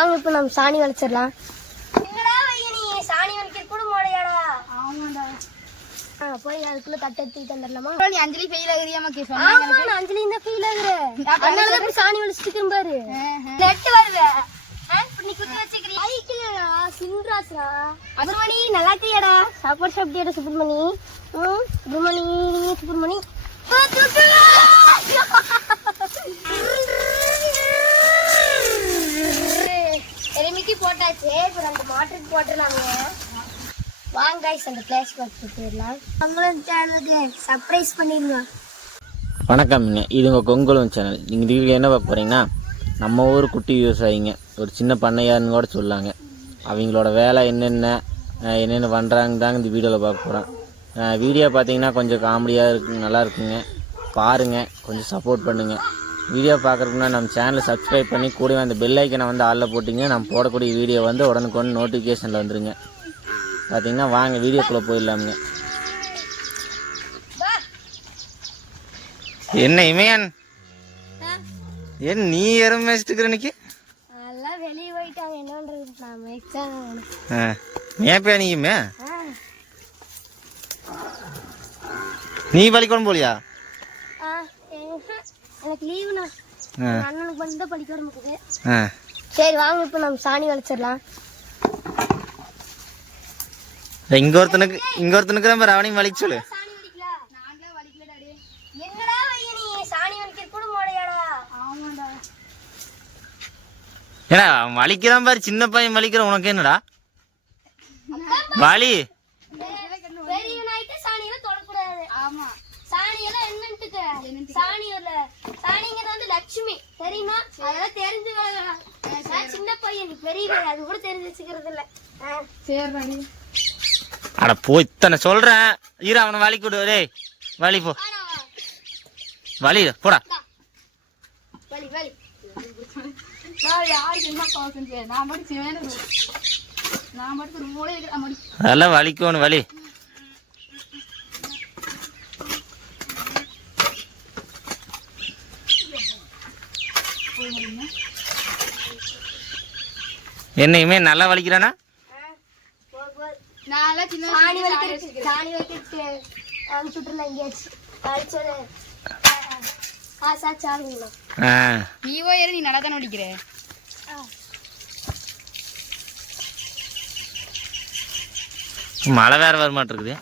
வாங்க இப்ப நம்ம சாணி வளைச்சிடலாம். எங்கடா வைய நீ சாணி வளைக்கிற கூட மழையாடா? ஆமாடா. போய் அதுக்குள்ள தட்டை எடுத்துட்டு வந்துடலாமா? நீ அஞ்சலி ஃபெயில் ஆகுறியாமா கே சொன்னா? ஆமா நான் அஞ்சலி தான் ஃபெயில் ஆகுறேன். அதனால தான் சாணி வளைச்சிட்டு பாரு. நெட் வருவே. நீ குத்தி வச்சிக்கிறீ. ஐக்கிலடா சின்ராஸ்ரா. சுப்ரமணி நல்லா இருக்கியாடா? சாப்பாடு சாப்பிட்டியாடா சுப்ரமணி? சுப்ரமணி. எலிமிக்கு போட்டாச்சு. இப்போ நம்ம மோட்டருக்கு போட்டுடலாங்க. வாங்க गाइस அந்த கிளாஸ் பார்த்து போயிடலாம். நம்மளோட சேனலுக்கு சர்ப்ரைஸ் பண்ணிருங்க. வணக்கம்ங்க, இது உங்கள் கொங்குளம் சேனல். நீங்கள் இதுக்கு என்ன பார்க்க போகிறீங்கன்னா, நம்ம ஊர் குட்டி விவசாயிங்க ஒரு சின்ன பண்ணையாருன்னு கூட சொல்லாங்க. அவங்களோட வேலை என்னென்ன பண்ணுறாங்க தாங்க இந்த வீடியோவில் பார்க்க போகிறோம். வீடியோ பார்த்தீங்கன்னா கொஞ்சம் காமெடியாக இருக்குங்க, நல்லா இருக்குங்க, பாருங்கள், கொஞ்சம் சப்போர்ட் பண்ணுங்கள். வீடியோ பார்க்குறதுக்குன்னா நம்ம சேனலை சப்ஸ்கிரைப் பண்ணி கூடவே அந்த பெல் ஐக்கனை வந்து ஆளில் போட்டிங்க. நம்ம போடக்கூடிய வீடியோ வந்து உடனுக்குடன் நோட்டிஃபிகேஷனில் வந்துடுங்க. பார்த்தீங்கன்னா வாங்க வீடியோக்குள்ளே போயிடலாமுங்க. என்ன இமையான், ஏன் நீ எறும்பு மேய்ச்சிட்டு இன்னைக்கு? எல்லாம் வெளியே போயிட்டாங்க, என்னன்றது நான் மேய்ச்சாங்க. மேப்பே நீயுமே நீ பள்ளிக்கூடம் போலியா? எனக்கு லீவுண்ணா, அண்ணனுக்கு வந்து தான் பள்ளிக்கூடம் இருக்குது. சரி வாங்க இப்போ நம்ம சாணி வளைச்சிடலாம். இங்க ஒருத்தனுக்கு நம்ம அவனையும் வலிக்க சொல்லு. எங்கடா வைய நீ சாணி வளைக்கிற கூட மழையாடா? ஆமாடா. ஏன்னா வலிக்கிறான் பாரு, சின்ன பையன் வலிக்கிற, உனக்கு என்னடா வலி? பெரியவனாயிட்டு சாணியெல்லாம் தொடக்கூடாது. ஆமா, சாணியெல்லாம் என்னன்னுக்கு சாணியோட சாணிங்கிறது வந்து லட்சுமி தெரியுமா? அதெல்லாம் தெரிஞ்சு நான் சின்ன பையன், பெரிய அது கூட தெரிஞ்சு வச்சுக்கிறது இல்ல. சரி அட போய் இத்தனை சொல்றேன், இரு அவனை வலி கொடு. டேய் வலி போ, வலி போடா. வலி வலி அதெல்லாம் வலிக்கணும், வலி. என்னையுமே நல்லா வலிக்கிறானா? சாணி வைக்கிட்டு அனுப்பிச்சுட்டுல எங்கேயாச்சு அழைச்சோட சாச்சாருங்களா? நீ போய் நீ நல்லா தானே வலிக்கிற. மழை வேற வர மாட்டிருக்குது.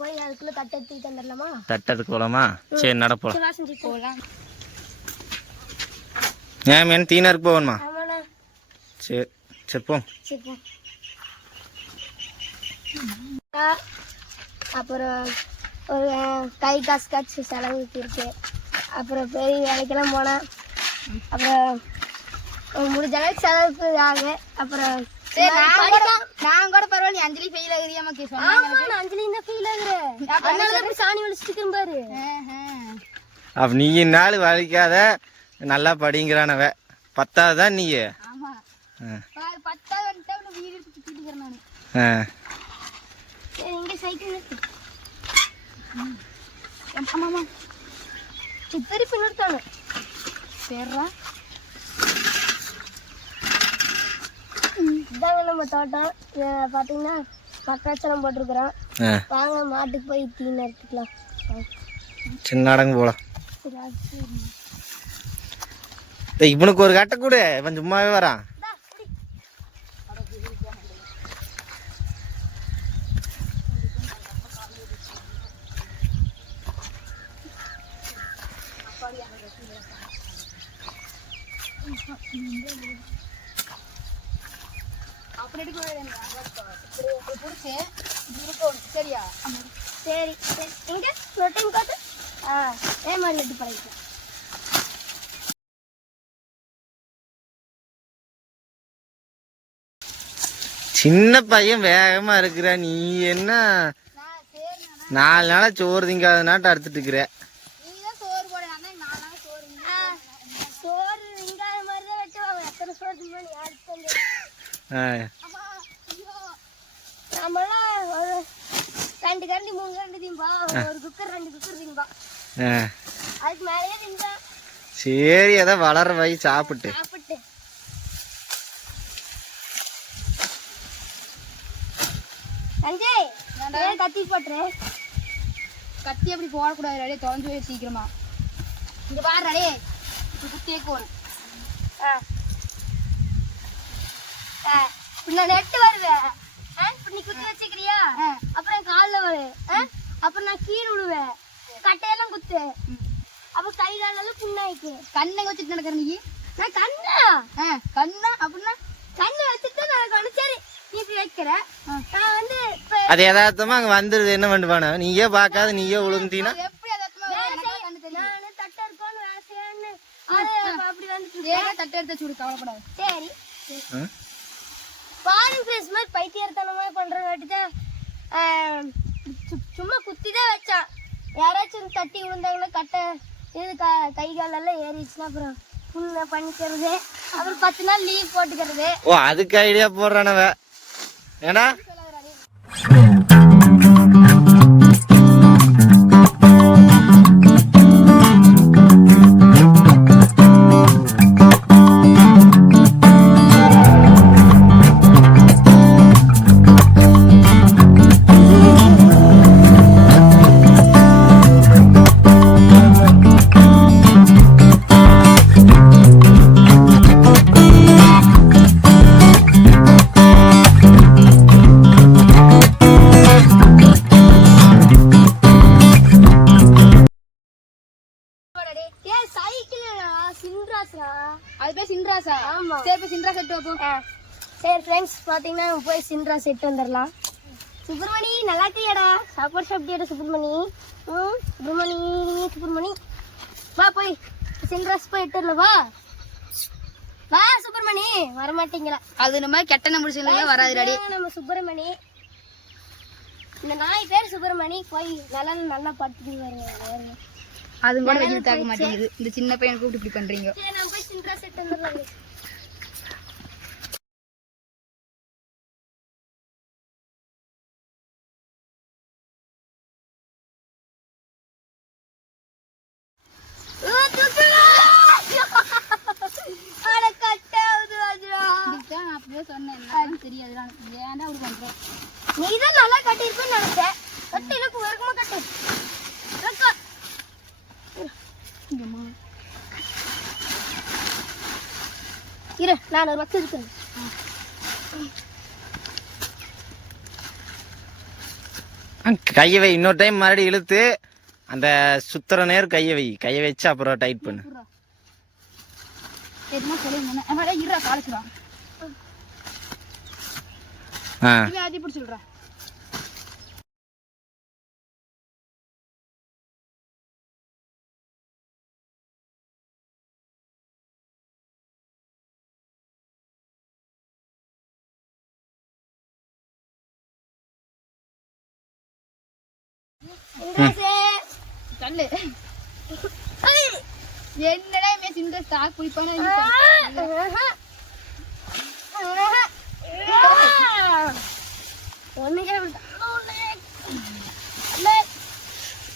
போய் அதுக்குள்ள தட்டை எடுத்துட்டு வந்துடலாமா? தட்டத்துக்கு போலாமா? சரி நடப்போம். வாசஞ்சி போகலாம். ஏன் மேன் தீனருக்கு போகணுமா? ஆமாண்ணா. சரி சரி போ. அப்புறம் ஒரு கை காசு காய்ச்சி செலவுக்கு இருக்கு. அப்புறம் பெரிய வேலைக்கெல்லாம் போனா அப்புறம் முடிஞ்ச அளவுக்கு செலவுக்கு ஆகு. அப்புறம் நான் கூட பரவாயில்ல, நீ அஞ்சலி ஃபெயில் ஆகுறியாமா கே சொன்னா? நான் அஞ்சலி தான் ஃபெயில் ஆகுறேன். அதனால தான் சாணி வளைச்சிட்டு பாரு. அப்ப நீ நாள் வலிக்காத, நல்லா படிங்கிறானவ. 10வது தான் நீ. ஆமா 10வது வந்துட்டா வீடு சுத்திட்டு இருக்கேன் நானு. இங்க சைக்கிள் இருக்கு. ஆமாமா சித்தரி பின்னர்த்தானே. சரிடா, இதாங்க நம்ம தோட்டம். பார்த்தீங்கன்னா மக்காச்சலம் போட்டிருக்கிறோம். வாங்க மாட்டுக்கு போய் தீனி எடுத்துக்கலாம். சின்ன அடங்கு போலாம். இவனுக்கு ஒரு கட்டை கூட, இவன் சும்மாவே வரான். சரியா? சரி எங்க ரொட்டீன் பார்த்து ஏ மாதிரி எடுத்து பழகிக்கலாம். சின்ன பையன் வேகமா இருக்கிற, நீ என்ன 4 நாளா சோறு திங்காத நாட்டு அறுத்துட்டு இருக்கிற. சோறு திங்காத மாதிரி தான் வச்சுவாங்க. எத்தனை சோறு திங்க யாருக்கு? நம்மளாம் ஒரு 2 கரண்டி 3 கரண்டி திம்பா, ஒரு குக்கர் 2 குக்கர் திம்பா. அதுக்கு மேலேயே திம்பா. சரி, அதான் வளர வை, சாப்பிட்டு. கத்தி போட்டுறேன். கத்தி அப்படி போடக்கூடாது ரெடியே தொலைஞ்சு போய் சீக்கிரமா. இங்க பாரு ரெடியே இப்ப குத்தியே போறேன். நான் நெட்டு வருவேன். நீ குத்தி வச்சுக்கிறியா? அப்புறம் கால்ல வரு. அப்புறம் நான் கீழே விடுவேன். கட்டையெல்லாம் குத்து. அப்ப கை காலெல்லாம் புண்ணாயிக்கு. கண்ணை வச்சுட்டு நடக்கிற நீ? நான் கண்ணா கண்ணா அப்படின்னா கண்ணை வச்சுட்டு நான் கண்ணு. சரி நீ இப்படி வைக்கிற. நான் வந்து அது யதார்த்தமா அங்க வந்துருது. என்ன பண்ணுவானு நீயே பார்க்காத நீயே விழுந்தீங்கன்னா எப்படி நான் தட்டை இருக்கோன்னு வேசையான்னு அப்படி வந்துட்டு தட்டை எடுத்த சூடு கவலைப்படாது. சரி ஃபாரின் ஃபேஸ் மாதிரி பைத்தியத்தனமா பண்றங்காட்டிதான் சும்மா குத்தி தான் வச்சான். யாராச்சும் தட்டி விழுந்தாங்கன்னா கட்டை இது கை காலெல்லாம் ஏறிச்சுன்னா அப்புறம் புண்ணை பண்ணிக்கிறது. அப்புறம் 10 நாள் லீவ் போட்டுக்கிறது. ஓ அதுக்கு ஐடியா போடுறானவ. ஏன்னா அது பேர் சின்ராசா? ஆமா. சரி போய் சின்ராஸ் செட்டு வைப்போம். சரி ஃப்ரெண்ட்ஸ் பாத்தீங்கன்னா போய் சின்ரா செட் வந்துடலாம். சுப்பிரமணி நல்லா இருக்கியாடா? சாப்பாடு சாப்பிட்டியாடா சுப்பிரமணி? சுப்பிரமணி வா போய் சின்ராஸ் போய் எட்டுல வா வா. சுப்பிரமணி வரமாட்டீங்களா? அது நம்ம கெட்ட நம்பர் சொல்லுங்க வராது ரெடி. நம்ம சுப்பிரமணி இந்த நாய் பேர் சுப்பிரமணி. போய் நல்லா படுத்துட்டு வருங்க. அது கூட வெளியே தாக்க மாட்டேங்குது. இந்த சின்ன பையனை கூப்பிட்டு இப்படி பண்றீங்க. நான் போய் சின்ரா செட் வந்துடலாம். நீதான் நல்லா கட்டிருப்பேன்னு நினைச்சேன். கட்டு எனக்கு வேகமா கட்டு. இரு நான் ஒரு பக்கம் இருக்கேன். கையை வை. இன்னொரு டைம் மறுபடியும் இழுத்து அந்த சுத்துற நேரம் கையை வச்சு அப்புறம் டைட் பண்ணு. சொல்றேன் என்னடா சின்ன ஸ்டாக் குடிப்பானு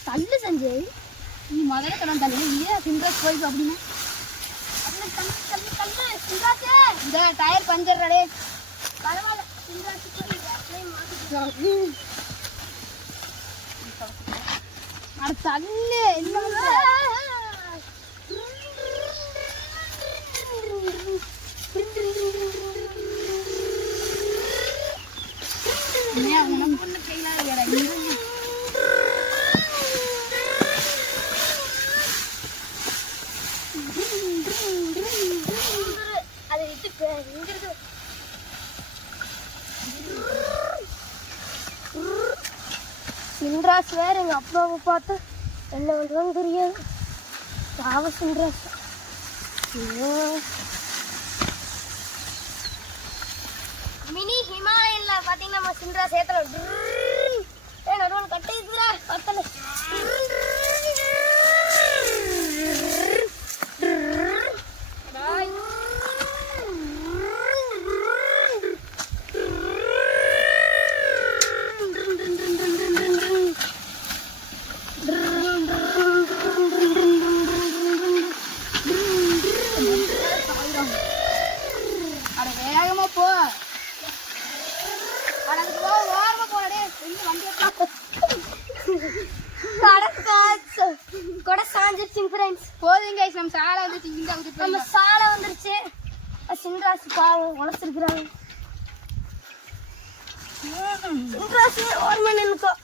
தள்ளு சஞ்சய். நீ முதல்ல சொல்ல தள்ளு. ஏன் சின்ராஸ் போய் அப்படின்னா இந்த டயர் பஞ்சர் ரடே. பரவாயில்ல சின்ராஸ் தள்ளு. அதை விட்டு சின்ராஸ் வேற எங்க அப்பாவை பார்த்து என்ன பண்ணுவான்னு தெரியாது. பாவ சின்ராஸ். மினி ஹிமாலயன்ல பாத்தீங்கன்னா நம்ம சின்ராஸ் ஏத்தல நடுவன் கட்டை இருக்குதா பத்தல. வேகமா போ. ஓரமா போடே. வண்டி வாட்சிங் ஃப்ரெண்ட்ஸ். போதும் கைஸ், நம்ம சாலை வந்துச்சு. இங்க வந்து நம்ம சாலை வந்துருச்சு. சின்ராசு பாவம் உழைச்சிருக்கிறாங்க. சின்ராசு ஒரு மணி நிற்கும்.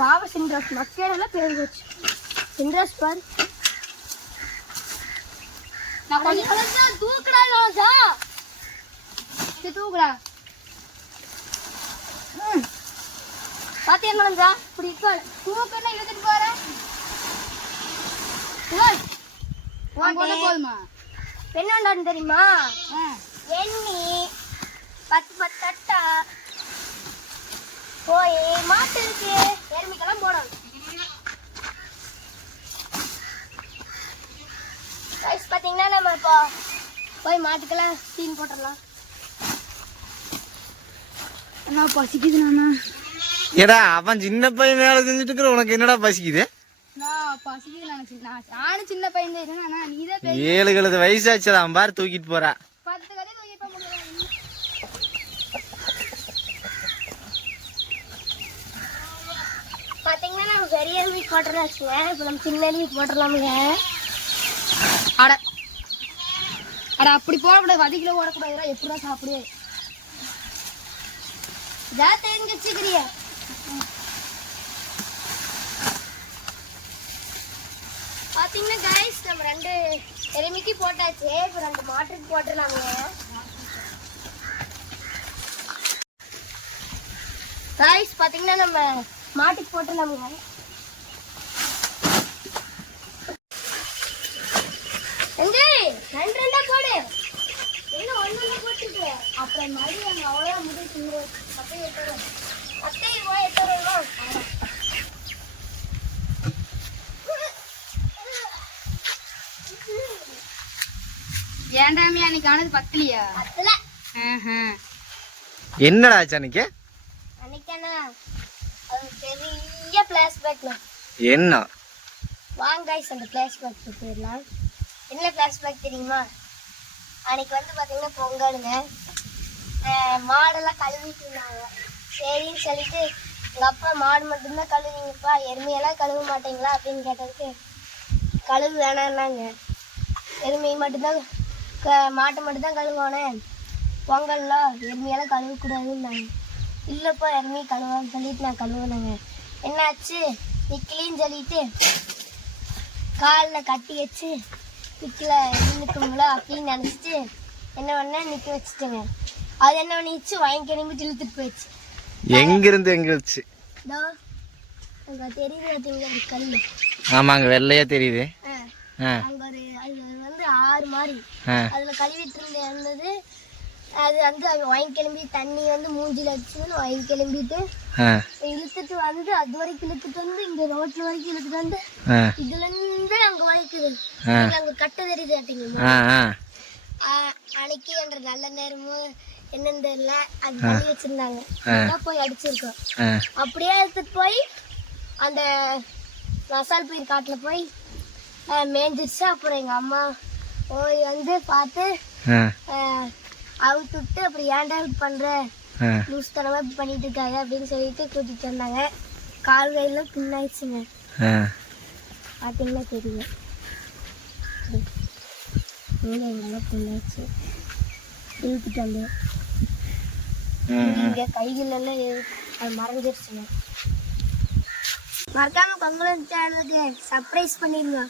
பாவம் சின்ராசு மக்கள் பேர் போச்சு. சின்ராஸ் பாரு, நான் கொஞ்சம் தூக்குடா தூக்குடா. பாத்தீங்களா இப்படி தூக்கன்னா இழுத்துட்டு போறேன். போதுமா என்னண்டான்னு தெரியுமா? எண்ணி 10 தட்டா போய் மாட்டு இருக்கு எருமைக்கெல்லாம் போடணும். பாத்தீங்கன்னா நம்ம இப்போ போய் மாட்டுக்கெல்லாம் தீன் போட்டுடலாம். என்ன பசிக்குது நானா? ஏடா அவன் சின்ன பையன் வேலை செஞ்சுட்டு இருக்கிற, உனக்கு என்னடா பசிக்குது? நான் பசிக்குது நினைச்சேன். நானும் சின்ன பையன் தான் இருக்கேன். நீதான் 7 வயசாச்சு, அவன் பாரு தூக்கிட்டு போறா. 10 கதை தூக்கிட்டு முடியல. பாத்தீங்கன்னா நம்ம பெரிய எருமை போட்டுறாச்சுங்க. இப்போ நம்ம சின்ன எருமை போட்டுடலாமுங்க. அட அட அப்படி போடக்கூடாது. 10 கிலோ ஓடக்கூடாதுடா. எப்படிதான் சாப்பிடு? இதான் தெரிஞ்சு வச்சுக்கிறிய. பாத்தீங்கன்னா கைஸ், நம்ம 2 எருமைக்கு போட்டாச்சு. இப்போ 2 மாட்டுக்கு போட்டுடலாமுங்க. கைஸ் பாத்தீங்கன்னா நம்ம மாட்டுக்கு போட்டுடலாமுங்க. ரெண்டா போடு. என்ன ஒண்ணு போட்டுட்டு அப்புறம் மறுபடியும் அவ்வளோ முடிவு அத்தை ரூபாய் 8 ரூபா. ஏண்டாமி அன்னைக்கு ஆனது 10லியா? 10ல. என்னடா ஆச்சு அன்னைக்கு? அன்னைக்கானா அது பெரிய பிளாஷ்பேக்ல. என்ன வாங்க கைஸ், அந்த பிளாஷ்பேக் போயிடலாம். என்ன பிளாஷ்பேக் தெரியுமா? அன்னைக்கு வந்து பார்த்தீங்கன்னா பொங்கலுங்க. மாடெல்லாம் கழுவிட்டு இருந்தாங்க. சரின்னு சொல்லிட்டு எங்கள் அப்பா மாடு மட்டும்தான் கழுவிங்கப்பா, எருமையெல்லாம் கழுவ மாட்டீங்களா அப்படின்னு கேட்டதுக்கு கழுவு வேணான்னாங்க. எருமையை மட்டும்தான் மாட்டை மட்டும்தான் கழுவானேன், பொங்கல்லாம் எருமையெல்லாம் கழுவக்கூடாதுன்னாங்க. இல்லைப்பா எருமையை கழுவான்னு சொல்லிட்டு நான் கழுவுனேங்க. என்னாச்சு, நிற்கலின்னு சொல்லிட்டு காலில் கட்டி வச்சு நிற்கல நின்றுக்கும்ல அப்படின்னு நினச்சிட்டு என்ன பண்ண நிற்க வச்சுட்டேங்க. அது என்ன பண்ணிச்சு, வாங்கி கிளம்பிட்டு இழுத்துட்டு போயிடுச்சு. எங்கிருந்து எங்க வச்சு? இதோ அங்கே தெரியுது பார்த்தீங்களா கல்? ஆமாங்க, வெள்ளையா தெரியுது. அங்கே ஒரு அது வந்து ஆறு மாதிரி அதில் கழுவிட்டு இருந்தது. அது வந்து வாங்கி கிளம்பி தண்ணி வந்து மூஞ்சில் அடிச்சுன்னு வாங்கி கிளம்பிட்டு இழுத்துட்டு வந்து அது வரைக்கும் இழுத்துட்டு வந்து இங்க ரோட்ல வரைக்கும் இழுத்துட்டு வந்து இதுல இருந்து அங்க வரைக்குது. அங்க கட்ட தெரியுது கேட்டீங்களா? அன்னைக்கு என்ற நல்ல நேரமும் என்னன்னு தெரியல, அது பண்ணி வச்சிருந்தாங்க. போய் அடிச்சிருக்கோம். அப்படியே எடுத்துட்டு போய் அந்த மசால் பயிர் காட்டுல போய் மேய்ஞ்சிருச்சு. அப்புறம் எங்க அம்மா போய் வந்து பார்த்து அவுத்து விட்டு அப்புறம் ஏன்டா இப்படி பண்ற, லூஸ் தனமா இப்படி பண்ணிட்டு இருக்காங்க அப்படின்னு சொல்லிட்டு கூட்டிட்டு வந்தாங்க. கால் கையில பின்னாயிடுச்சுங்க. பார்த்தீங்கன்னா தெரியும், எங்கெல்லாம் பின்னாயிடுச்சு. இழுத்துட்டு வந்து இங்க கைகள் எல்லாம் அது மறைஞ்சிருச்சுங்க. மறக்காம கொங்குளம் சேனலுக்கு சர்ப்ரைஸ் பண்ணிருங்க.